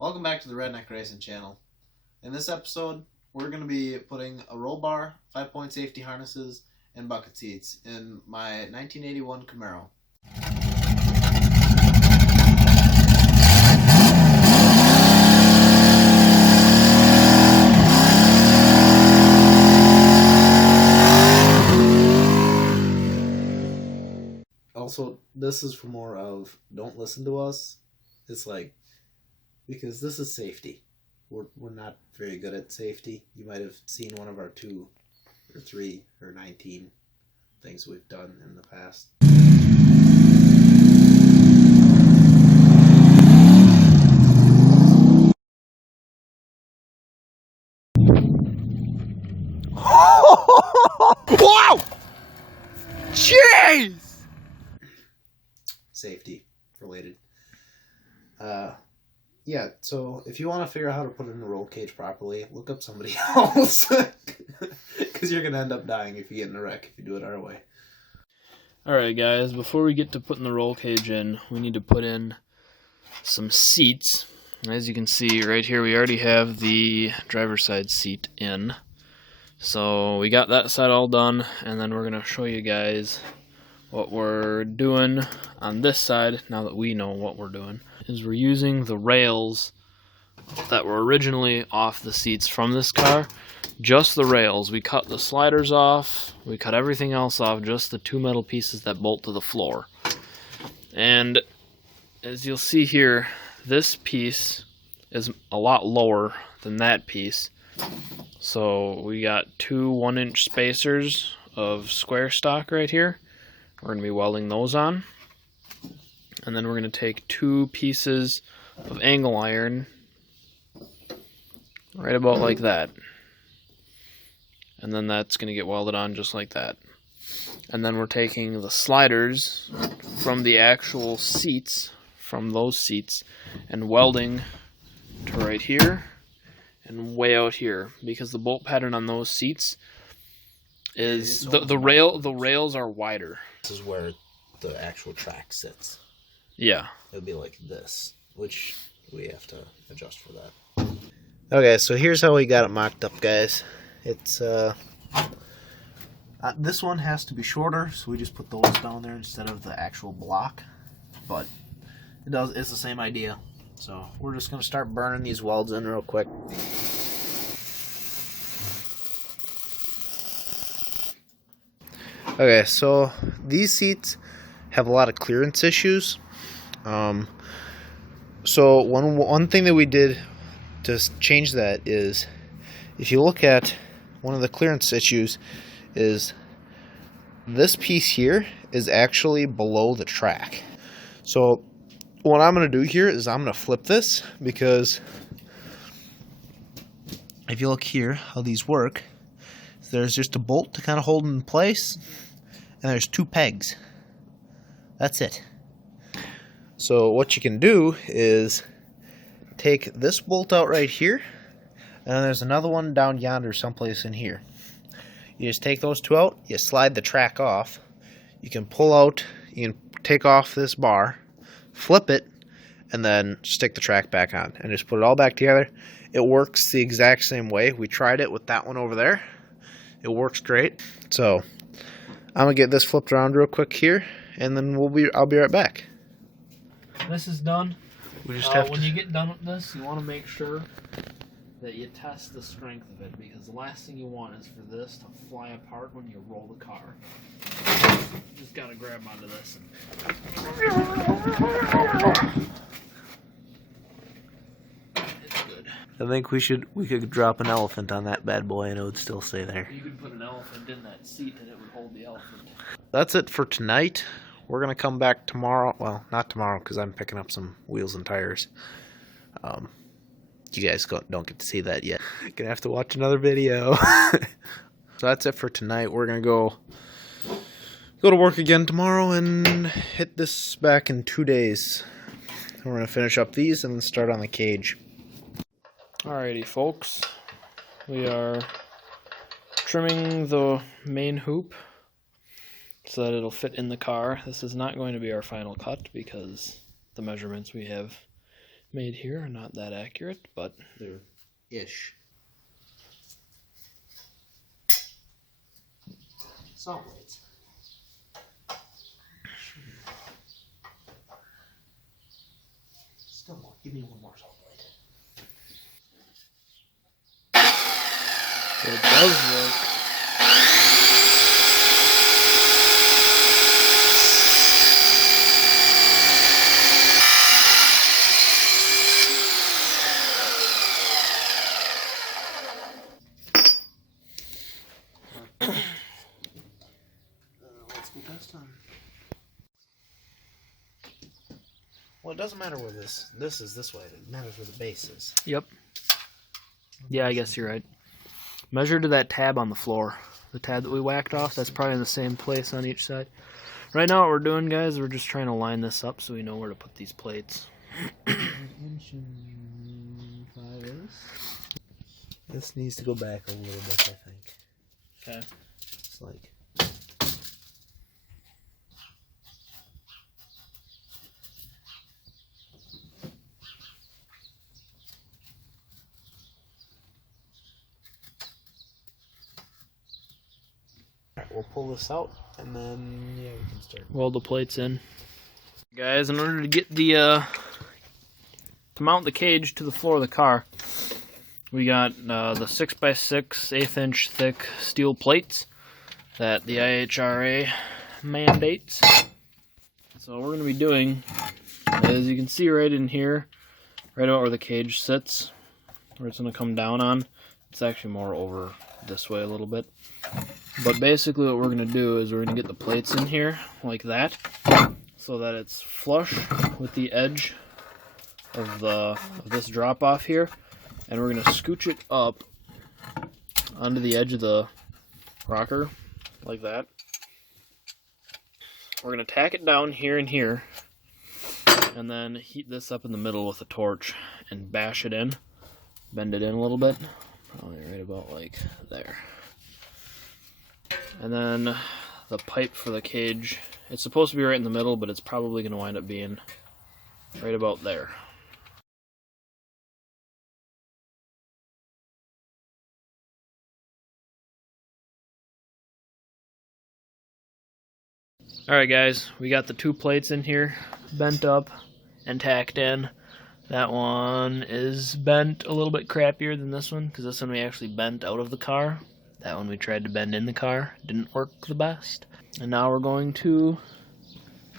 Welcome back to the Redneck Racing channel. In this episode, we're going to be putting a roll bar, 5-point safety harnesses, and bucket seats in my 1981 Camaro. Also, this is for more of don't listen to us. It's like, because this is safety. We're not very good at safety. You might have seen one of our 2 or 3 or 19 things we've done in the past. Wow! Jeez! Safety related. Yeah, so if you want to figure out how to put it in the roll cage properly, look up somebody else. Because you're going to end up dying if you get in a wreck if you do it our way. Alright guys, before we get to putting the roll cage in, we need to put in some seats. As you can see right here, we already have the driver's side seat in. So we got that side all done, and then we're going to show you guys what we're doing on this side now that we know what we're doing. Is we're using the rails that were originally off the seats from this car. Just the rails. We cut the sliders off, we cut everything else off, just the 2 metal pieces that bolt to the floor. And as you'll see here, this piece is a lot lower than that piece. So we got 2 1-inch spacers of square stock right here. We're going to be welding those on. And then we're going to take 2 pieces of angle iron, right about like that. And then that's going to get welded on just like that. And then we're taking the sliders from the actual seats, from those seats, and welding to right here and way out here, because the bolt pattern on those seats is the rails are wider. This is where the actual track sits. Yeah. It'll be like this, which we have to adjust for that. Okay, so here's how we got it mocked up, guys. It's this one has to be shorter, so we just put those down there instead of the actual block. But it's the same idea. So we're just gonna start burning these welds in real quick. Okay, so these seats have a lot of clearance issues. So one thing that we did to change that is, if you look at one of the clearance issues, is this piece here is actually below the track. So what I'm going to do here is I'm going to flip this, because if you look here how these work, there's just a bolt to kind of hold in place, and there's 2 pegs. That's it. So what you can do is take this bolt out right here, and then there's another one down yonder someplace in here. You just take those 2 out, you slide the track off, you can pull out, you can take off this bar, flip it, and then stick the track back on, and just put it all back together. It works the exact same way. We tried it with that one over there. It works great. So I'm gonna get this flipped around real quick here, and then I'll be right back. This is done. We just have when you get done with this, you want to make sure that you test the strength of it, because the last thing you want is for this to fly apart when you roll the car. Just gotta grab onto this. It's good. I think we could drop an elephant on that bad boy and it would still stay there. You could put an elephant in that seat and it would hold the elephant. That's it for tonight. We're gonna come back tomorrow. Well, not tomorrow, because I'm picking up some wheels and tires. You guys don't get to see that yet. Gonna have to watch another video. So that's it for tonight. We're gonna go to work again tomorrow and hit this back in 2 days. We're gonna finish up these and then start on the cage. Alrighty, folks. We are trimming the main hoop so that it'll fit in the car. This is not going to be our final cut because the measurements we have made here are not that accurate, but they're ish. Saw blades. Still more. Give me one more saw blade. it does work. Let's go test on. Well, it doesn't matter where this is this way. It matters where the base is. Yep. Yeah, I guess you're right. Measure to that tab on the floor. The tab that we whacked off, that's probably in the same place on each side. Right now what we're doing, guys, we're just trying to line this up so we know where to put these plates. Inch and 5/8. This needs to go back a little bit, I think. Okay. It's like... Alright, we'll pull this out, and then, yeah, we can start. Weld the plates in. Guys, in order to get the, to mount the cage to the floor of the car, we got the 6x6 1/8 inch thick steel plates that the IHRA mandates. So what we're going to be doing, as you can see right in here, right about where the cage sits, where it's going to come down on, it's actually more over this way a little bit. But basically what we're going to do is we're going to get the plates in here like that, so that it's flush with the edge of this drop off here, and we're going to scooch it up onto the edge of the rocker like that. We're going to tack it down here and here, and then heat this up in the middle with a torch and bash it in, bend it in a little bit, probably right about like there. And then the pipe for the cage, it's supposed to be right in the middle, but it's probably going to wind up being right about there. Alright guys, we got the two plates in here bent up and tacked in. That one is bent a little bit crappier than this one, because this one we actually bent out of the car. That one we tried to bend in the car. Didn't work the best. And now we're going to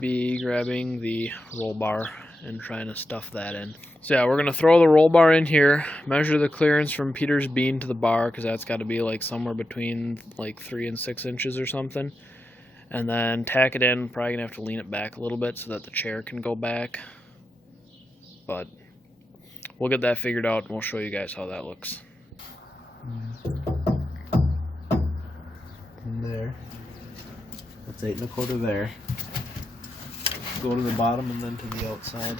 be grabbing the roll bar and trying to stuff that in. So yeah, we're going to throw the roll bar in here, measure the clearance from Peter's bean to the bar, because that's got to be like somewhere between like 3 and 6 inches or something. And then tack it in. Probably going to have to lean it back a little bit so that the chair can go back. But we'll get that figured out and we'll show you guys how that looks. There. That's 8 1/4 there. Go to the bottom and then to the outside.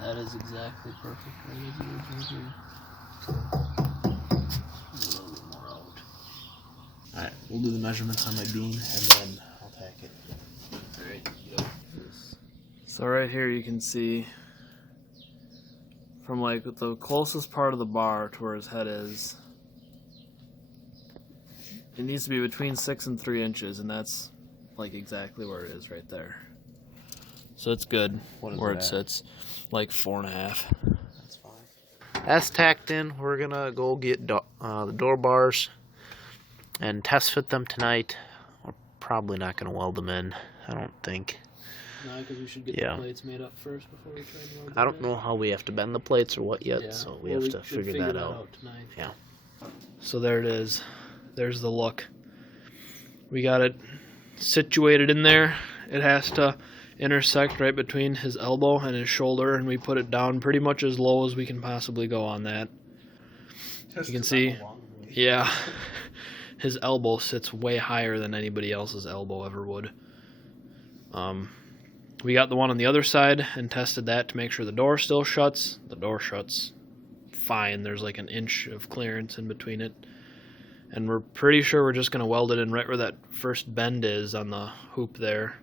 That is exactly perfect. Right as you originally do. A little bit more out. Alright, we'll do the measurements on my beam and then I'll tack it. Alright, so right here you can see from like the closest part of the bar to where his head is, it needs to be between 6 and 3 inches, and that's like exactly where it is right there. So it's good where it sits, like 4.5. That's fine. That's tacked in. We're gonna go get the door bars and test fit them tonight. We're probably not gonna weld them in, I don't think. No, because we should get the plates made up first before we try to weld them I don't know how we have to bend the plates or what yet, yeah. so we have to figure that out. Tonight. Yeah. So there it is. There's the look. We got it situated in there. It has to intersect right between his elbow and his shoulder, and we put it down pretty much as low as we can possibly go on that. You can see, yeah, his elbow sits way higher than anybody else's elbow ever would. We got the one on the other side and tested that to make sure the door still shuts. The door shuts fine. There's like an inch of clearance in between it. And we're pretty sure we're just going to weld it in right where that first bend is on the hoop there.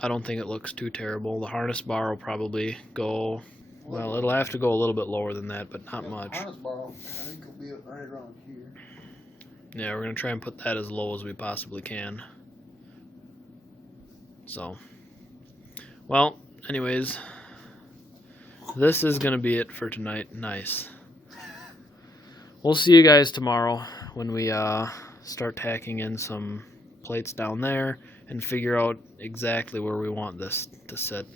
I don't think it looks too terrible. The harness bar will probably go, well, it'll have to go a little bit lower than that, but not much. Harness bar, I think it'll be right around here. Yeah, we're going to try and put that as low as we possibly can. So, well, anyways, this is going to be it for tonight. Nice. We'll see you guys tomorrow when we start tacking in some plates down there and figure out exactly where we want this to sit.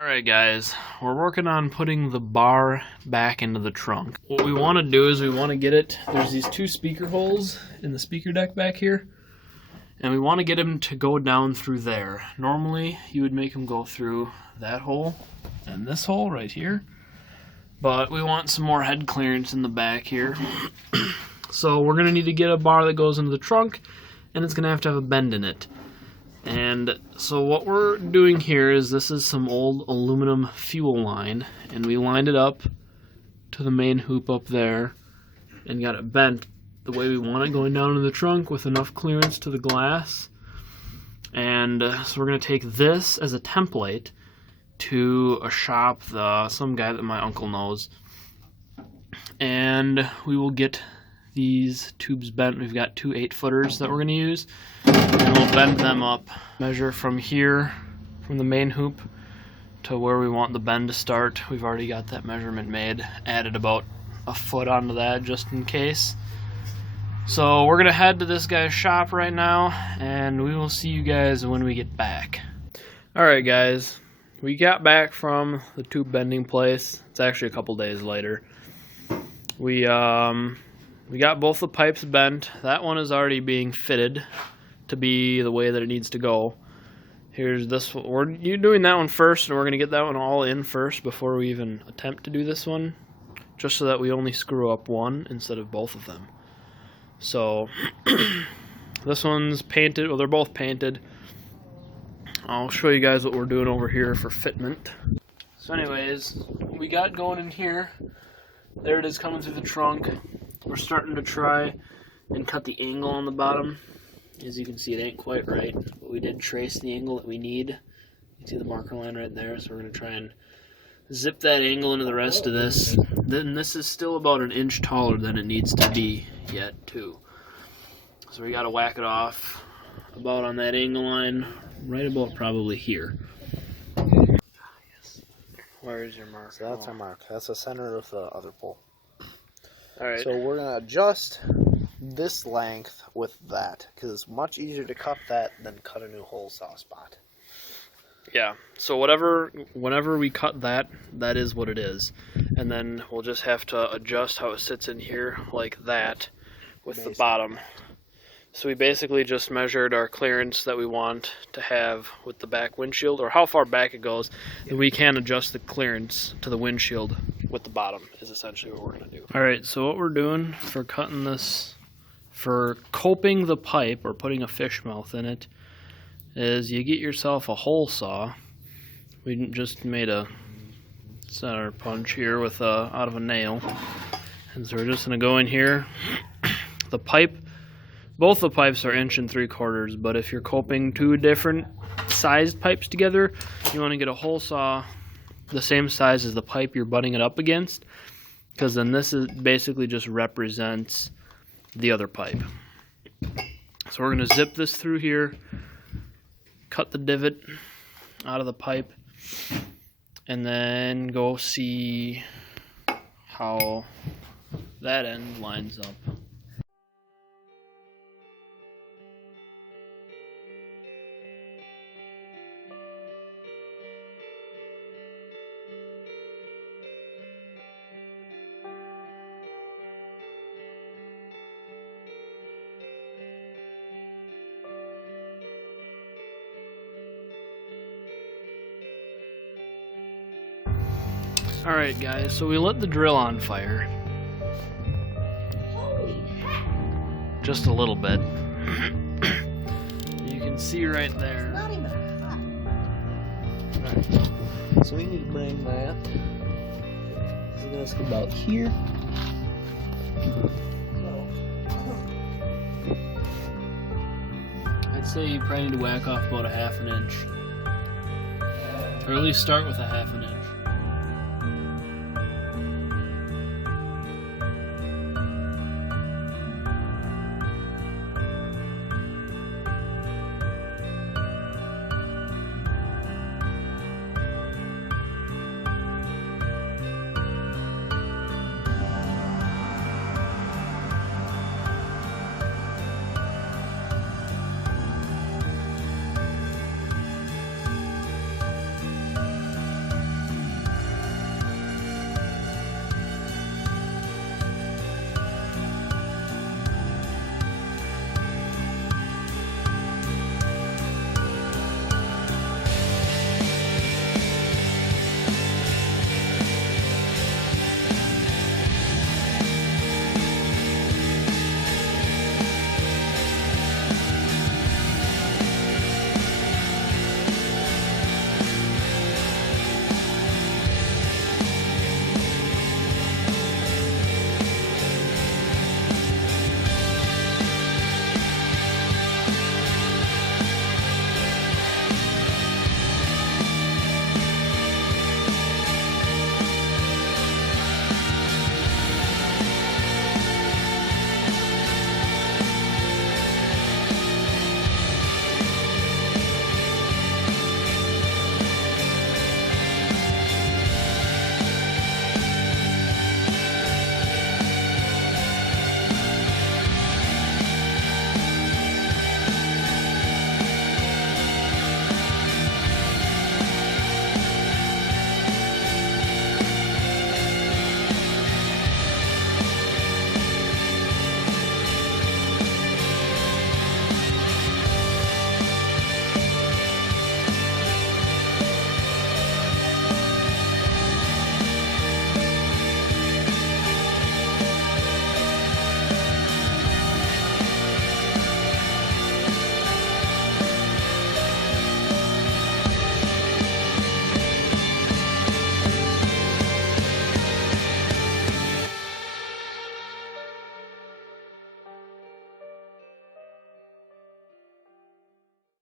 Alright guys, we're working on putting the bar back into the trunk. What we want to do is we want to get it, there's these 2 speaker holes in the speaker deck back here, and we want to get them to go down through there. Normally you would make them go through that hole and this hole right here, but we want some more head clearance in the back here. So we're going to need to get a bar that goes into the trunk, and it's going to have a bend in it. And so what we're doing here is this is some old aluminum fuel line, and we lined it up to the main hoop up there and got it bent the way we want it, going down into the trunk with enough clearance to the glass. And so we're going to take this as a template to a shop, some guy that my uncle knows, and we will get these tubes bent. We've got 2 8-footers that we're going to use, and we'll bend them up, measure from here, from the main hoop to where we want the bend to start. We've already got that measurement made, added about a foot onto that just in case. So we're going to head to this guy's shop right now, and we will see you guys when we get back. Alright guys, we got back from the tube bending place. It's actually a couple days later. We got both the pipes bent. That one is already being fitted to be the way that it needs to go. Here's this one. You're doing that one first, and we're going to get that one all in first before we even attempt to do this one, just so that we only screw up one instead of both of them. So this one's painted. Well, they're both painted. I'll show you guys what we're doing over here for fitment. So anyways, we got going in here. There it is coming through the trunk. We're starting to try and cut the angle on the bottom. As you can see, it ain't quite right, but we did trace the angle that we need. You can see the marker line right there, so we're going to try and zip that angle into the rest of this. Then this is still about 1 inch taller than it needs to be yet, too. So we got to whack it off about on that angle line, right about probably here. Where is your mark? So that's our mark. That's the center of the other pole. Alright. So we're going to adjust this length with that, because it's much easier to cut that than cut a new hole saw spot. Yeah, so whenever we cut that, that is what it is. And then we'll just have to adjust how it sits in here like that with the bottom. So we basically just measured our clearance that we want to have with the back windshield, or how far back it goes, and we can adjust the clearance to the windshield with the bottom is essentially what we're going to do. Alright, so what we're doing for cutting this, for coping the pipe or putting a fish mouth in it, is you get yourself a hole saw. We just made a center punch here with out of a nail, and so we're just going to go in here. The pipe, both the pipes are 1 3/4 inches, but if you're coping 2 different sized pipes together, you want to get a hole saw the same size as the pipe you're butting it up against, because then this is basically just represents the other pipe. So we're going to zip this through here, cut the divot out of the pipe, and then go see how that end lines up. Alright guys, so we lit the drill on fire. Holy heck! Just a little bit. You can see right there. Not even hot. Right. So we need to bring that. It's going to go about here. I'd say you probably need to whack off about 1/2 inch. Or at least start with a 1/2 inch.